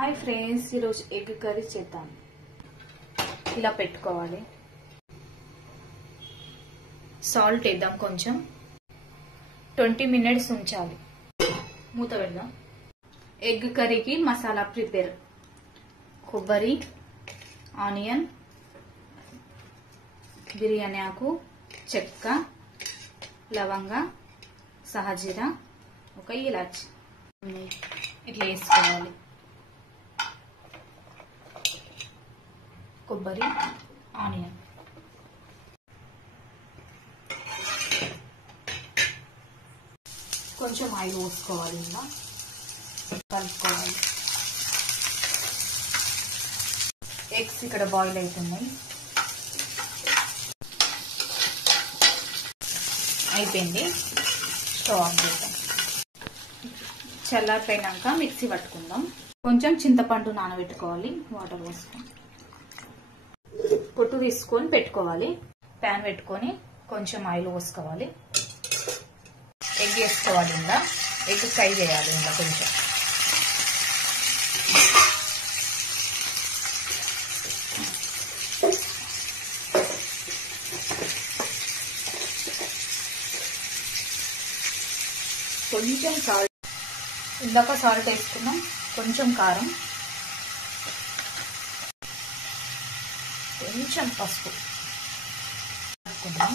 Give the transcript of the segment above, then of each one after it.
Hi friends, ఈరోజు egg curry చేద్దాం. ఇలా పెట్టుకోవాలి. సాల్ట్ వేద్దాం కొంచెం. 20 minutes ఉంచాలి. మూత పెడదాం. ఎగ్ కర్రీకి మసాలా ప్రిపేర్: కొబ్బరి, ఆనియన్, బిర్యానీ ఆకు, చెక్క, లవంగ, సహజీరా, ఒక ఇలాచి ఇట్లా వేసుకోవాలి. కొబ్బరి, ఆనియన్, కొంచెం ఆయిల్ పోసుకోవాలి. ఇలా కలుపుకోవాలి. ఎగ్స్ ఇక్కడ బాయిల్ అవుతున్నాయి. అయిపోయింది. స్టవ్ ఆఫ్ చేద్దాం. చల్లారిపోయినాక మిక్సీ పట్టుకుందాం. కొంచెం చింతపండు నానబెట్టుకోవాలి. వాటర్ పోసుకొని పొట్టు తీసుకొని పెట్టుకోవాలి. ప్యాన్ పెట్టుకొని కొంచెం ఆయిల్ పోసుకోవాలి. ఎగ్ వేసుకోవాలి. ఇలా ఎగ్ ఫ్రై చేయాలి. ఇలా కొంచెం కొంచెం సాల్ట్, ఇందాక సాల్ట్ వేసుకున్నాం. కొంచెం కారం, కొంచెం పసుపు వేసుకుందాం.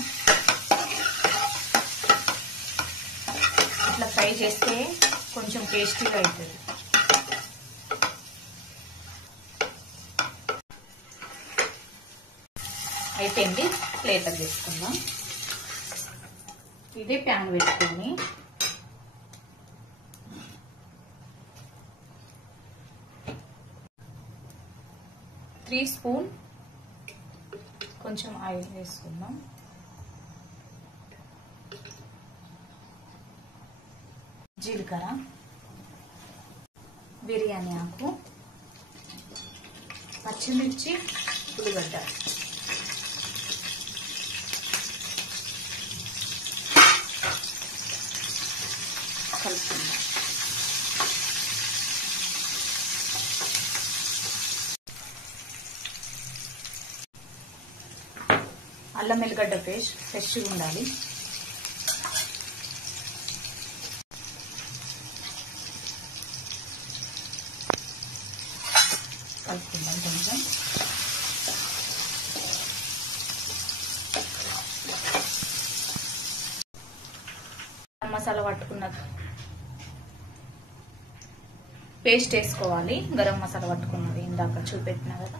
ఇట్లా ఫ్రై చేస్తే కొంచెం టేస్టీగా అవుతుంది. అయిపోయింది. ప్లేటర్ తీసుకుందాం. ఇదే ప్యాన్ పెట్టుకొని త్రీ స్పూన్ కొంచెం ఆయిల్ వేసుకుందాం. జీలకర్ర, బిర్యానీ ఆకు, పచ్చిమిర్చి, ఉల్లిగడ్డ, కలుపుకుందాం. అల్లం వెల్లిగడ్డ పేస్ట్ ఫ్రెష్గా ఉండాలి. కలుపుకుందాం. కొంచెం మసాలా పట్టుకున్న పేస్ట్ వేసుకోవాలి. గరం మసాలా పట్టుకున్నది ఇందాక చూపెట్టినా కదా.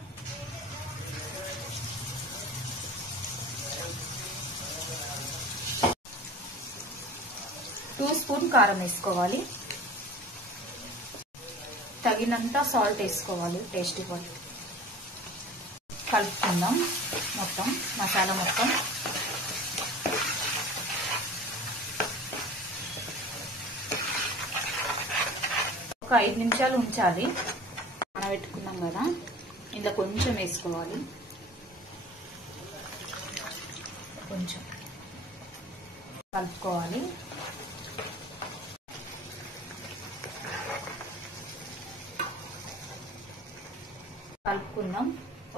టూ స్పూన్ కారం వేసుకోవాలి. తగినంత సాల్ట్ వేసుకోవాలి. టేస్ట్ ఇవ్వాలి. కలుపుకుందాం మొత్తం మసాలా మొత్తం. ఒక 5 నిమిషాలు ఉంచాలి. నానబెట్టుకున్నాం కదా, ఇందులో కొంచెం వేసుకోవాలి. కొంచెం కలుపుకోవాలి. కలుపుకుందాం.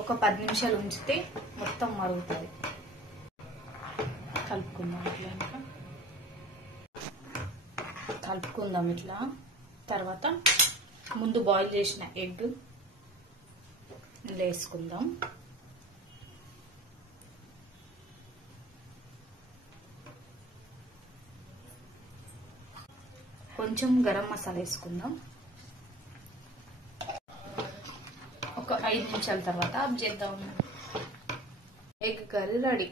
ఒక 10 నిమిషాలు ఉంచితే మొత్తం మరుగుతుంది. కలుపుకుందాం. ఇట్లా ఇంకా కలుపుకుందాం. ఇట్లా తర్వాత ముందు బాయిల్ చేసిన ఎగ్ వేసుకుందాం. కొంచెం గరం మసాలా వేసుకుందాం. ఒక 5 నిమిషాల తర్వాత ఆఫ్ చేద్దాం. Egg curry ready.